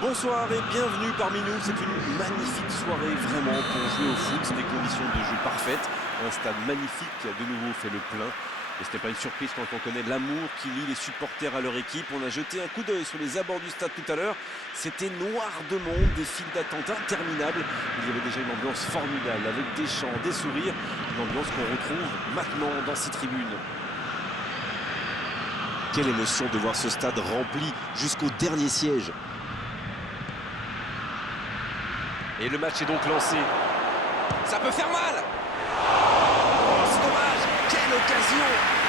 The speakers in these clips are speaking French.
Bonsoir et bienvenue parmi nous. C'est une magnifique soirée vraiment pour jouer au foot. Des conditions de jeu parfaites. Un stade magnifique qui a de nouveau fait le plein. Et ce n'est pas une surprise quand on connaît l'amour qui lie les supporters à leur équipe. On a jeté un coup d'œil sur les abords du stade tout à l'heure. C'était noir de monde, des files d'attente interminables. Il y avait déjà une ambiance formidable avec des chants, des sourires. Une ambiance qu'on retrouve maintenant dans ces tribunes. Quelle émotion de voir ce stade rempli jusqu'au dernier siège. Et le match est donc lancé. Ça peut faire mal. Oh, c'est dommage. Quelle occasion.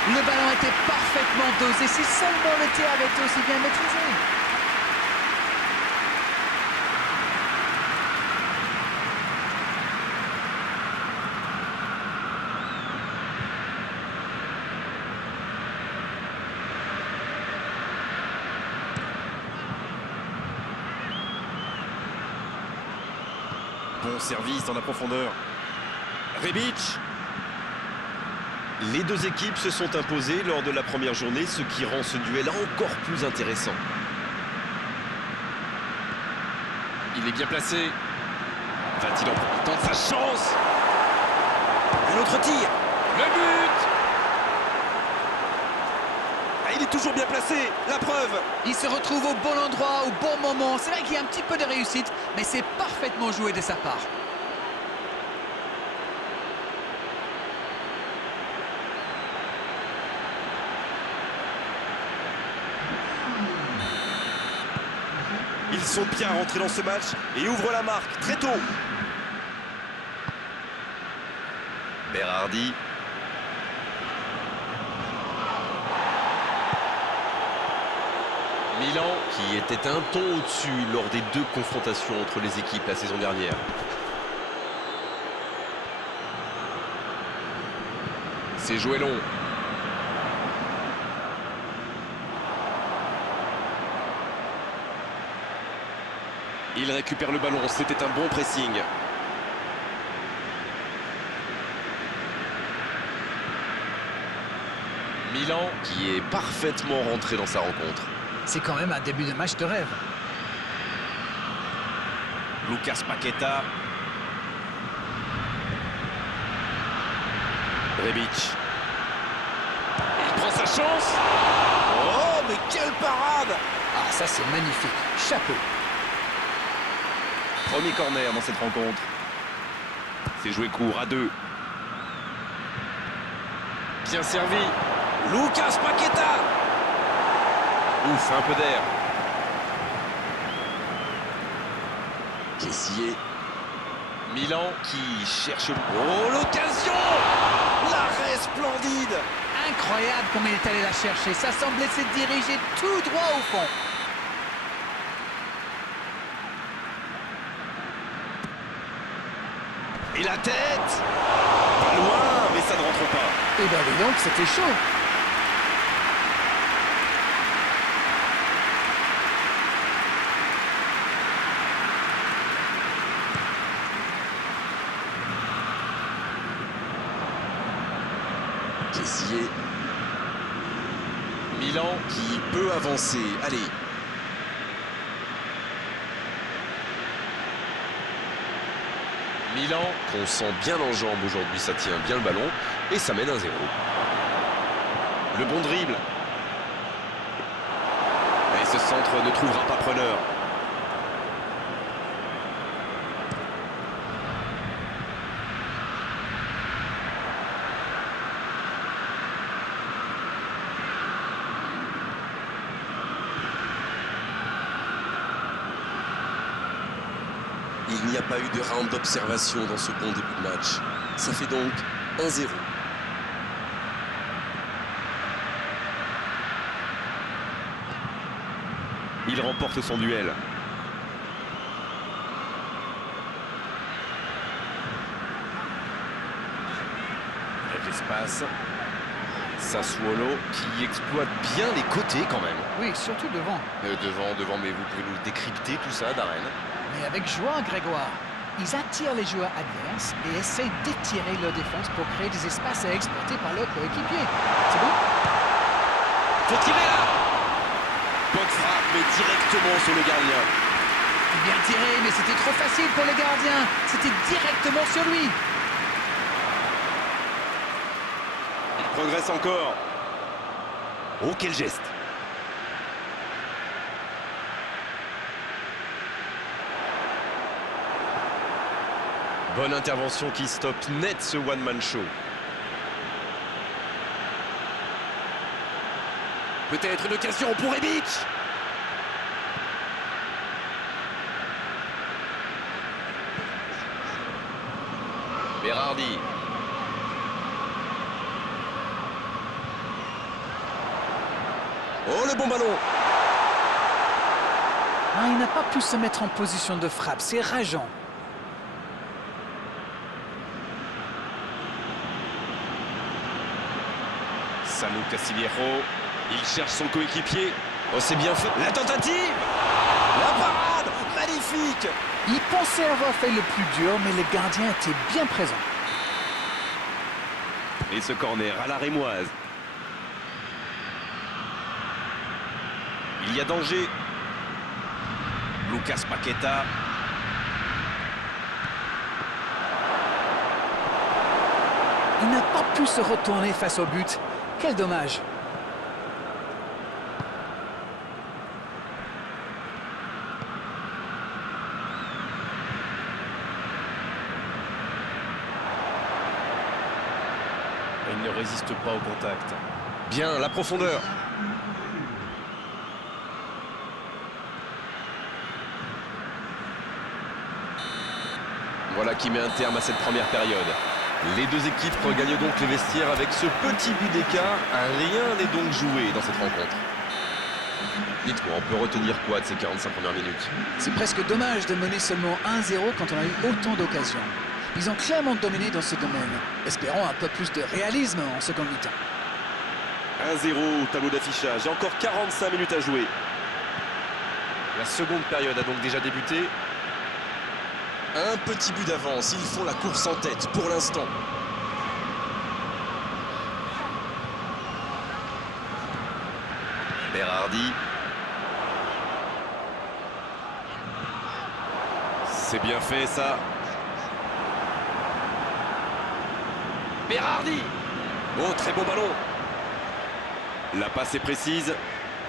Le ballon était parfaitement dosé. Si seulement le tir avait été aussi bien maîtrisé. Bon service dans la profondeur. Rebic. Les deux équipes se sont imposées lors de la première journée, ce qui rend ce duel encore plus intéressant. Il est bien placé. Va-t-il en tenter sa chance? Un autre tir. Le but. Ah, il est toujours bien placé. La preuve. Il se retrouve au bon endroit, au bon moment. C'est vrai qu'il y a un petit peu de réussite, mais c'est parfaitement joué de sa part. Ils sont bien rentrés dans ce match et ouvrent la marque très tôt. Berardi. Milan qui était un ton au-dessus lors des deux confrontations entre les équipes la saison dernière. C'est joué long. Il récupère le ballon, c'était un bon pressing. Milan qui est parfaitement rentré dans sa rencontre. C'est quand même un début de match de rêve. Lucas Paqueta. Rebic. Il prend sa chance. Oh, mais quelle parade! Ah, ça c'est magnifique. Chapeau. Premier corner dans cette rencontre. C'est joué court à deux. Bien servi. Lucas Paqueta. Ouf, un peu d'air. Kessié. Milan qui cherche... Oh, l'occasion! L'arrêt splendide! Incroyable comme il est allé la chercher. Ça semblait se diriger tout droit au fond. Et la tête! Pas loin, mais ça ne rentre pas. Eh ben dis donc, c'était chaud. Kessié. Milan qui peut avancer. Allez. Milan qu'on sent bien en jambes aujourd'hui, ça tient bien le ballon et ça mène 1-0. Le bon dribble. Et ce centre ne trouvera pas preneur. Il n'y a pas eu de round d'observation dans ce bon début de match. Ça fait donc 1-0. Il remporte son duel. Avec l'espace. Sassuolo qui exploite bien les côtés quand même. Oui, surtout devant. Devant, mais vous pouvez nous décrypter tout ça, Darren? Mais avec joie, Grégoire. Ils attirent les joueurs adverses et essayent d'étirer leur défense pour créer des espaces à exploiter par leurs coéquipiers. C'est bon? Faut tirer là! Bonne frappe, mais directement sur le gardien. Bien tiré, mais c'était trop facile pour le gardien. C'était directement sur lui. Il progresse encore. Oh, quel geste! Bonne intervention qui stoppe net ce one-man show. Peut-être une occasion pour Rebic. Berardi. Oh, le bon ballon. Ah, il n'a pas pu se mettre en position de frappe, c'est rageant. Samu Casillero, il cherche son coéquipier. Oh, c'est bien fait. La tentative. La parade. Magnifique. Il pensait avoir fait le plus dur, mais le gardien était bien présent. Et ce corner à la rémoise. Il y a danger. Lucas Paqueta. Il n'a pas pu se retourner face au but. Quel dommage. Il ne résiste pas au contact. Bien, la profondeur. Voilà qui met un terme à cette première période. Les deux équipes regagnent donc les vestiaires avec ce petit but d'écart. Rien n'est donc joué dans cette rencontre. Dites-moi, on peut retenir quoi de ces 45 premières minutes? C'est presque dommage de mener seulement 1-0 quand on a eu autant d'occasions. Ils ont clairement dominé dans ce domaine. Espérons un peu plus de réalisme en seconde mi-temps. 1-0 au tableau d'affichage. Et encore 45 minutes à jouer. La seconde période a donc déjà débuté. Un petit but d'avance, ils font la course en tête pour l'instant. Berardi. C'est bien fait ça. Berardi. Oh, très bon ballon. La passe est précise.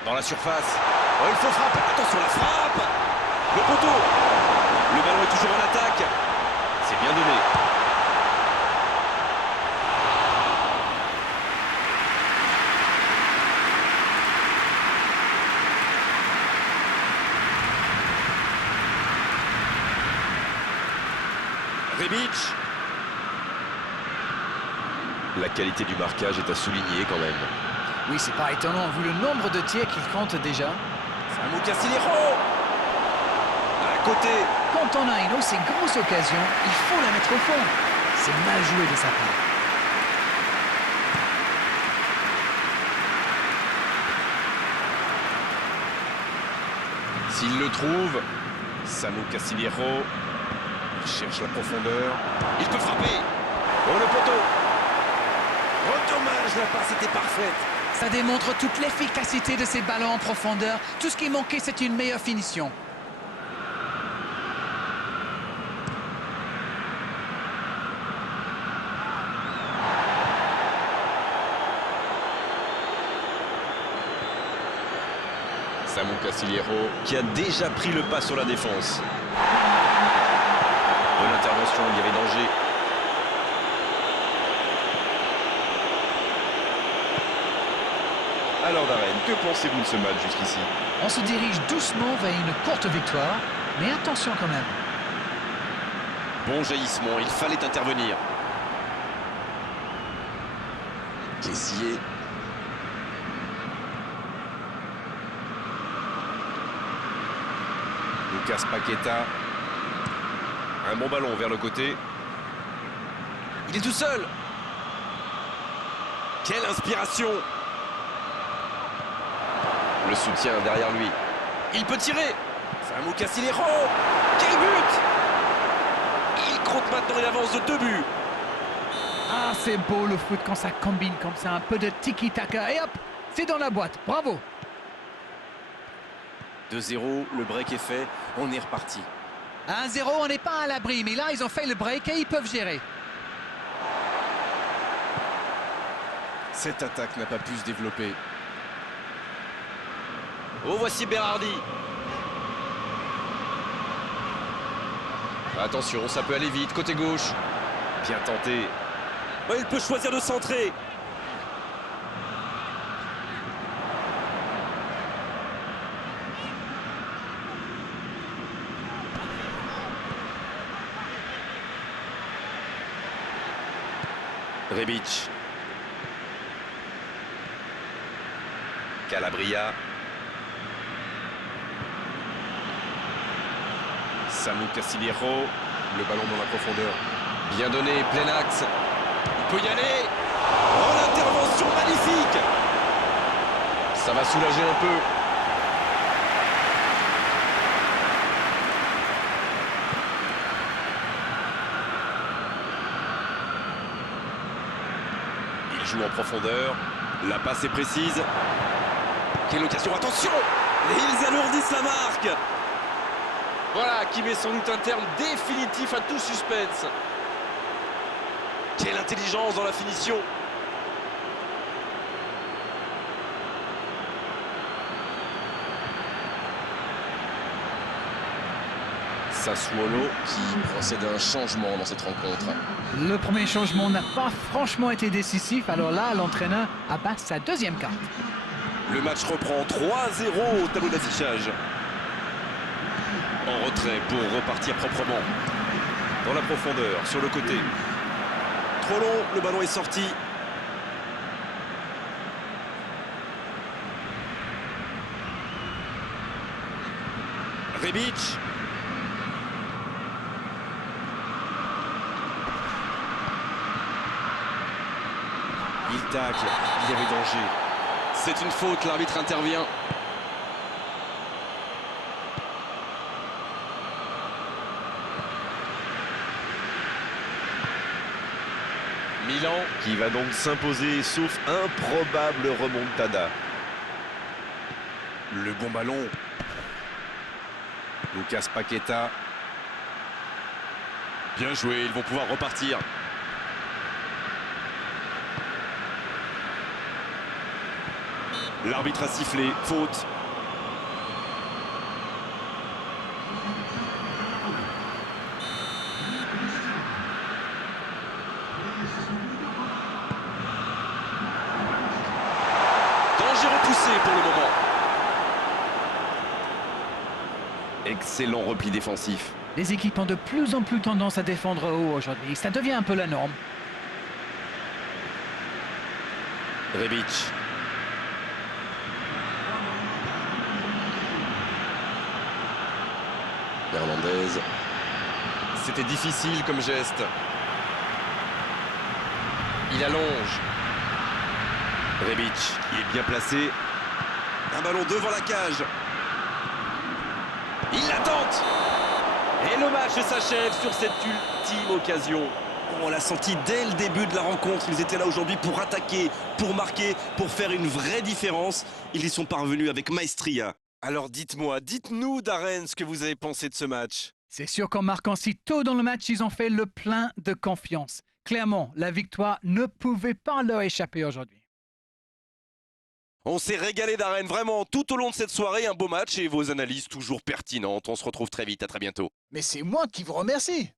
Dans la surface. Oh, il faut frapper. Attention, la frappe. Le poteau. Le ballon est toujours en attaque. C'est bien donné. Rebic. La qualité du marquage est à souligner quand même. Oui, c'est pas étonnant vu le nombre de tirs qu'il compte déjà. Samu Casillero. À côté. Quand on a une aussi grosse occasion, il faut la mettre au fond. C'est mal joué de sa part. S'il le trouve, Samu Casillero. Il cherche la profondeur. Il peut frapper. Oh, le poteau. Oh, dommage, la passe était parfaite. Ça démontre toute l'efficacité de ces ballons en profondeur. Tout ce qui manquait, c'est une meilleure finition. Samu Casillero qui a déjà pris le pas sur la défense. Bonne intervention, il y avait danger. Alors Darren, que pensez-vous de ce match jusqu'ici? On se dirige doucement vers une courte victoire, mais attention quand même. Bon jaillissement, il fallait intervenir. Kessié. Lucas Paqueta. Un bon ballon vers le côté. Il est tout seul. Quelle inspiration! Le soutien derrière lui. Il peut tirer. Samu Casillero. Quel but! Il compte maintenant une avance de 2 buts. Ah, c'est beau le foot quand ça combine comme ça. Un peu de tiki-taka et hop, c'est dans la boîte. Bravo! 2-0, le break est fait. On est reparti. 1-0, on n'est pas à l'abri, mais là, ils ont fait le break et ils peuvent gérer. Cette attaque n'a pas pu se développer. Oh, voici Berardi. Attention, ça peut aller vite, côté gauche. Bien tenté. Oh, il peut choisir de centrer. Rebic. Calabria. Samu Castillejo. Le ballon dans la profondeur. Bien donné, plein axe. Il peut y aller. Oh, l'intervention magnifique. Ça va soulager un peu. Il joue en profondeur. La passe est précise. Quelle occasion, attention. Et ils alourdissent la marque. Voilà qui met sans doute un terme définitif à tout suspense. Quelle intelligence dans la finition. Sassuolo Qui procède à un changement dans cette rencontre. Le premier changement n'a pas franchement été décisif, alors là, l'entraîneur abat sa deuxième carte. Le match reprend 3-0 au tableau d'affichage. En retrait pour repartir proprement. dans la profondeur, sur le côté. Trop long, le ballon est sorti. Rebic. Il tacle, il y avait danger. C'est une faute, l'arbitre intervient. Milan qui va donc s'imposer, sauf improbable remontada. Le bon ballon. Lucas Paqueta. Bien joué, ils vont pouvoir repartir. L'arbitre a sifflé, faute. Danger repoussé pour le moment. Excellent repli défensif. Les équipes ont de plus en plus tendance à défendre haut aujourd'hui. Ça devient un peu la norme. Rebic. Hernandez. C'était difficile comme geste. Il allonge. Rebic, il est bien placé. Un ballon devant la cage. Il la tente. Et le match s'achève sur cette ultime occasion. On l'a senti dès le début de la rencontre. Ils étaient là aujourd'hui pour attaquer, pour marquer, pour faire une vraie différence. Ils y sont parvenus avec maestria. Alors dites-nous Darren ce que vous avez pensé de ce match. C'est sûr qu'en marquant si tôt dans le match, ils ont fait le plein de confiance. Clairement, la victoire ne pouvait pas leur échapper aujourd'hui. On s'est régalé Darren, vraiment, tout au long de cette soirée, un beau match et vos analyses toujours pertinentes. On se retrouve très vite, à très bientôt. Mais c'est moi qui vous remercie.